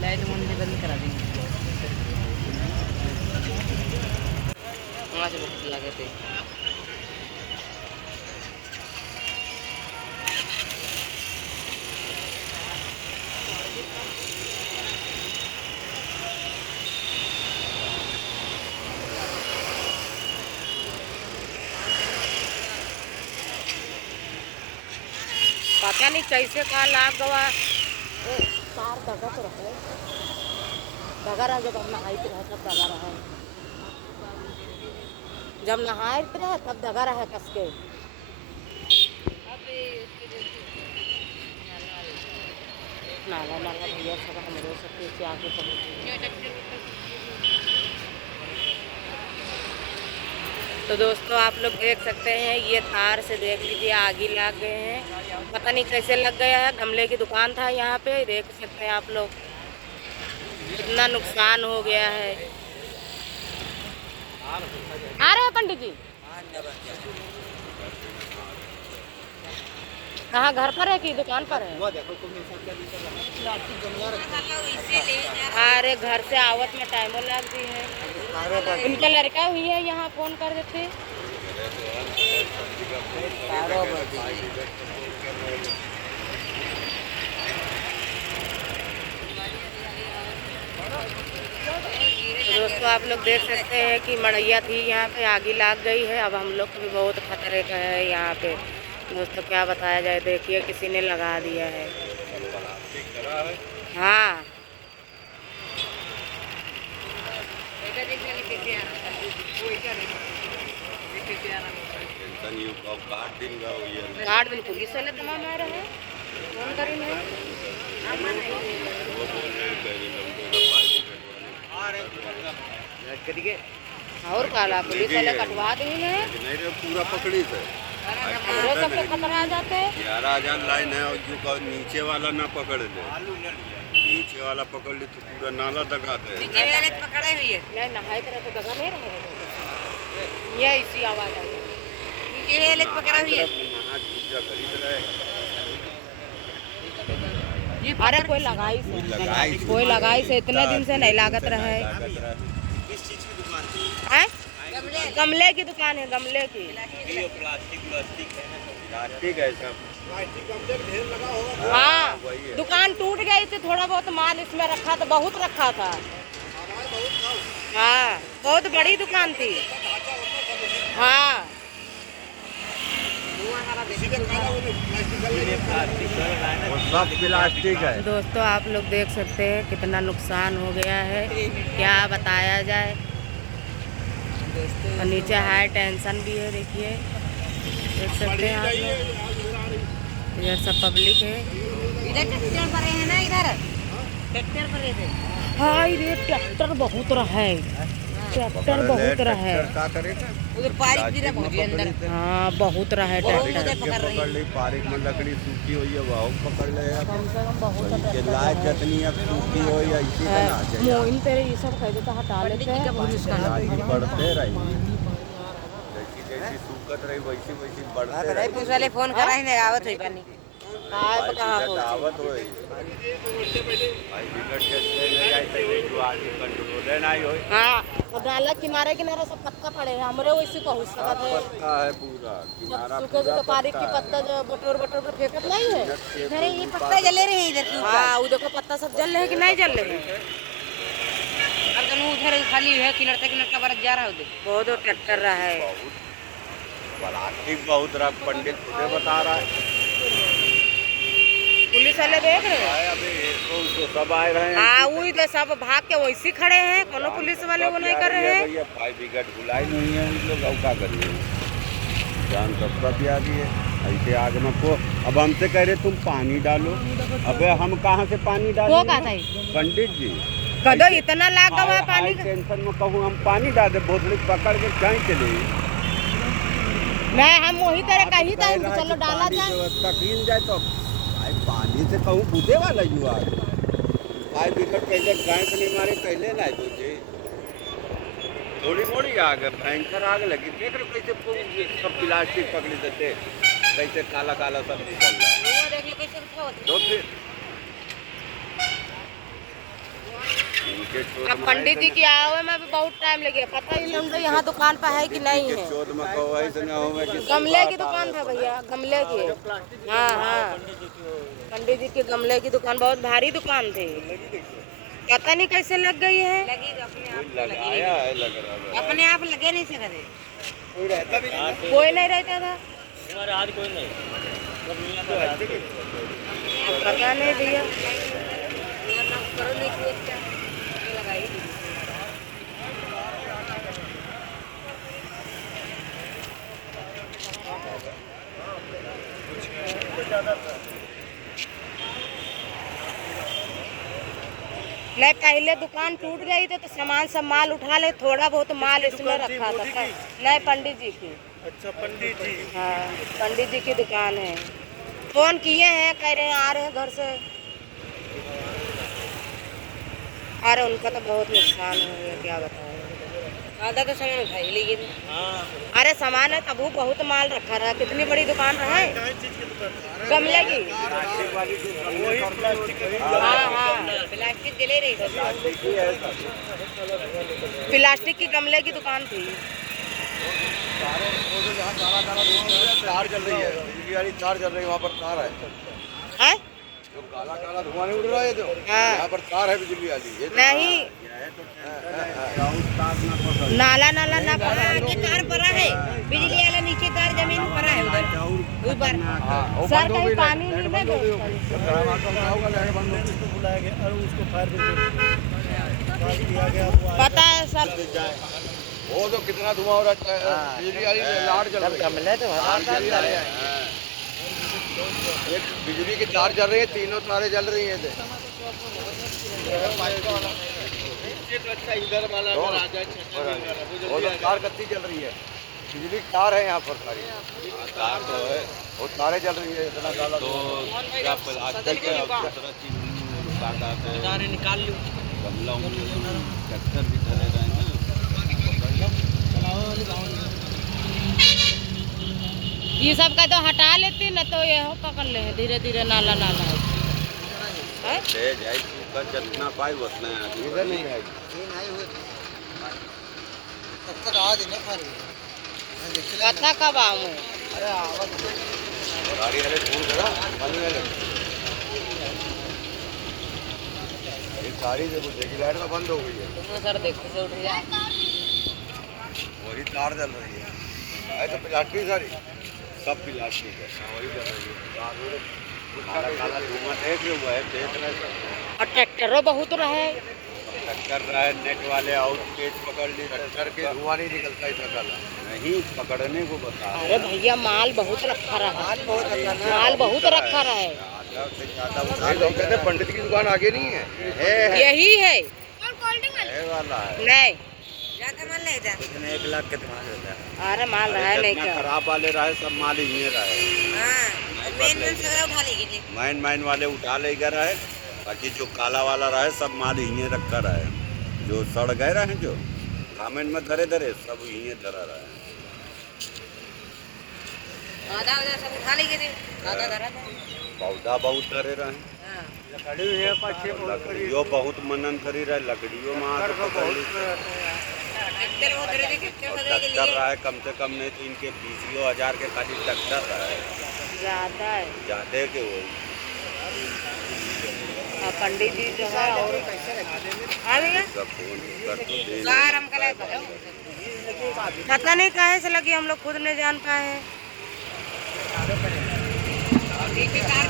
Light मुंडे बंद करा देंगे। वहाँ से बहुत लगे थे। पता नहीं कैसे कहा लाग गवा तार दगा तो रहा है, दगा रहा जब हम नहाई रहा तब दगा रहा है, जब नहाए रहा तब दगा रहा है कस के। नाला नाला भैया सब हमारे सब पीछे आके सब। तो दोस्तों आप लोग देख सकते हैं ये तार से देख लीजिए आगे लग गए हैं, पता नहीं कैसे लग गया है। गमले की दुकान था यहाँ पे, देख सकते हैं आप लोग कितना नुकसान हो गया है। आ रहे हैं पंडित जी? कहाँ घर पर है कि दुकान पर है? अरे घर से आवत में टाइम लग गई है। इनका लड़का हुई है यहाँ फोन कर देते। दोस्तों आप लोग देख सकते हैं कि मड़ैया थी यहाँ पे, आगे लग गई है। अब हम लोग को भी बहुत खतरे का है यहाँ पे। दोस्तों क्या बताया जाए, देखिए किसी ने लगा दिया है। हाँ गार्ड बिल्कुल पुलिस वाले तमाम आ रहे हैं, फोन करेंगे। और काला पुलिस वाले कटवा देंगे, पूरा पकड़ी थे सबको खतरा आ जाते हैं। 11,000 लाइन है और जो नीचे वाला ना पकड़ ले, नीचे वाला पकड़ ले तो पूरा नाला दगाते हैं। पकड़े हुई है नहीं नहाए तरह तो दगा नहीं रहे, ये इसी आवाज आई नीचे पकड़ा हुई है। अरे कोई लगाई से, कोई लगाई से इतने दिन से नहीं लागत रहा है। किस चीज की दुकान थी? गमले की दुकान है, गमले की। प्लास्टिक है सब, हाँ दुकान टूट गई थी, थोड़ा बहुत माल इसमें रखा था, बहुत रखा था। हाँ बहुत बड़ी दुकान थी। हाँ सब प्लास्टिक है। दोस्तों आप लोग देख सकते हैं कितना नुकसान हो गया है, क्या बताया जाए। और नीचे हाई टेंशन भी है, देखिए देख सकते हैं आप लोग। इधर सब पब्लिक है, इधर ट्रैक्टर भरे हैं ना, इधर ट्रैक्टर भरे थे। हाँ ये ट्रैक्टर बहुत रहा है, ट्रैक्टर बहुत रहा है। उधर पारिक गिरा बहुत अंदर। हाँ बहुत रहा है ट्रैक्टर। पकड़ ली पारिक में लकड़ी सूखी हुई है, वह पकड़ ले। कम से कम बहुत लाइट जितनी अब सूखी हो या इसी बना चाहिए। मोइन तेरे ये सब कह देता हटा लेते हैं। बढ़ते रही, जैसी सूखत रही वैसी वैसी बढ़ते रही। पुलिस वाले फोन करा ही नहीं, आवत हुई पानी आवत हुई हाँ। और नाला किनारे किनारे सब पत्ता पड़े हैं, हमरे वैसे पहुँच सकते हैं। पत्ता है पूरा किनारा, सूखे तो पारिक की पत्ता जो बटोर बटोर पर फेंकत नहीं है। अरे ये पत्ता जले रहे हैं इधर। हाँ वो देखो पत्ता सब जल रहे हैं कि नहीं जल रहे हैं। अब तो उधर खाली है, किनारे किनारे बरस जा रहा है उधर। बहुत ट्रैक्टर रहा है, प्लास्टिक बहुत रहा, पंडित खुदे बता रहा है। पुलिस वाले देख रहे हैं अभी तो सब आए रहे हैं। हाँ वो इधर सब भाग के वैसे खड़े हैं, कोनो पुलिस वाले वो नहीं कर रहे हैं। भैया 5 विकेट बुलाई नहीं है उन लोग, अब क्या करिए, जान सबका दिया दिए ऐसे आग में को। अब हमसे कह रहे तुम पानी डालो, अबे हम कहाँ से पानी डालें? वो कहा था पंडित जी कदो इतना लाग गवा पानी का। टेंशन में कहूँ हम पानी डाल दे, बोतल पकड़ के कहीं चले मैं हम वही तरह कही था, चलो डाला जाए व्यवस्था की जाए। तो पानी से कहूँ बुझे वाला युवा 5 विकेट कैसे गाय से नहीं मारे पहले ना तुझे थोड़ी मोड़ी आग है, भयंकर आग लगी। देख रहे कैसे सब प्लास्टिक पकड़ देते, कैसे काला काला सब निकल रहा है। तो फिर इनके चोट अब पंडित जी की आवे में भी बहुत टाइम लगे, पता ही नहीं उनके यहाँ दुकान पे है कि नहीं है। चोट में कहो ऐसे ना हो कि गमले की दुकान था भैया, गमले की। हाँ हाँ, पंडित जी के गमले की दुकान, बहुत भारी दुकान थी, पता नहीं कैसे लग गई है। लगी तो अपने आप लगाया है, लग रहा है। अपने आप लगे नहीं सकते। कोई रहता भी नहीं, कोई नहीं रहता था, आज कोई नहीं। पता नहीं भैया। करो नहीं किए क्या लगाई दी। नहीं पहले दुकान टूट गई थी तो सामान सब माल उठा ले, थोड़ा बहुत माल इसमें रखा था। नहीं पंडित जी की। अच्छा पंडित जी। हाँ पंडित जी की दुकान है। फोन किए हैं, कह रहे हैं आ रहे हैं घर से। अरे उनका तो बहुत नुकसान हो गया, क्या बताएं। आधा तो सामान उठाई लेकिन। हाँ। अरे सामान है तब बहुत माल रखा रहा, कितनी बड़ी दुकान है क्या चीज की दुकान? गमले की। वही प्लास्टिक की। हाँ हाँ, प्लास्टिक जले रही थी। प्लास्टिक की गमले की दुकान थी। तार जल रही है, बिजली वाली तार जल रही है, वहाँ पर तार है। हैं? जो काला काला धुआं नहीं उड़ रहा है, जो हाँ। यहाँ पर तार है बिजली वाली। ये नहीं नाला नाला ना पड़ा। आगे तार पड़ा है, बिजली वाला नीचे तार जमीन पड़ा है उधर ऊपर। सर कहीं पानी नहीं है बुलाया गया और उसको फायर ब्रिगेड दिया गया। पता है सब। वो तो कितना धुआं हो रहा है, बिजली वाली लाट जल रही है। ये बिजली की तार जल रही है, तीनों तारें जल रही हैं। इधर वाला वो तो तार कत्ती जल रही है, बिजली की तार है यहाँ पर सारी। तार तो है, वो तारें जल रही है। इतना काला तो क्या प्लास्टिक है, तारे निकाल लो। गमला ट्रैक्टर भी चले रहे हैं। ये सब का तो हटा लेती न तो ये हो पकड़ ले, धीरे धीरे नाला नाला है। तेज है, जितना पाई उतना इधर नहीं है। कथा कब आऊँ? गाड़ी वाले फोन करा, पानी वाले ये सारी जो लाइट तो बंद हो गई है। सर देखो से उठ गया। वही तार जल रही है, ऐसे प्लास्टिक सारी, सब प्लास्टिक है, वही जल रही है। काला काला धुआं देख हुआ है, देख रहे हैं। और ट्रैक्टरों बहुत रहे, टक्कर रहा है, नेट वाले आउट पेज पकड़ ली, टक्कर के धुआं नहीं निकलता इतना काला। नहीं पकड़ने को बता। अरे भैया माल बहुत रखा रहा, माल बहुत रखा रहा है। कहते पंडित की दुकान आगे नहीं है, यही है वाला है। नहीं ज्यादा माल ले जा। कितने 1 लाख कितना होता है? अरे माल रहा है नहीं जितना क्या? खराब वाले रहे सब माल ही रहे। हां मेन सगरा उठा लेगी जी। माइन वाले उठा ले गए रहे, बाकी जो काला वाला रहे सब माल ही रखा रहे। जो सड़ गए रहे, जो कामेंट में धरे धरे सब यहीं धरा रहे। आधा आधा सब उठा लेगी जी। आधा धरा था। पौधा बहुत धरे रहे, हां लकड़ियों बहुत मनन करी रहे, लकड़ियों में आके पकड़ ली। ट्रैक्टर वो धरे थे, ट्रैक्टर और धरे के टक्कर लिए। रहा है कम से कम, नहीं तो इनके 20,000 के खाली टक्कर रहा है, ज्यादा है। ज्यादा के वो। और पंडित जी जो है और हाँ भैया कार हम कल करो। पता नहीं काहे से लगी, हम लोग खुद नहीं जान पाए हैं। नीचे कार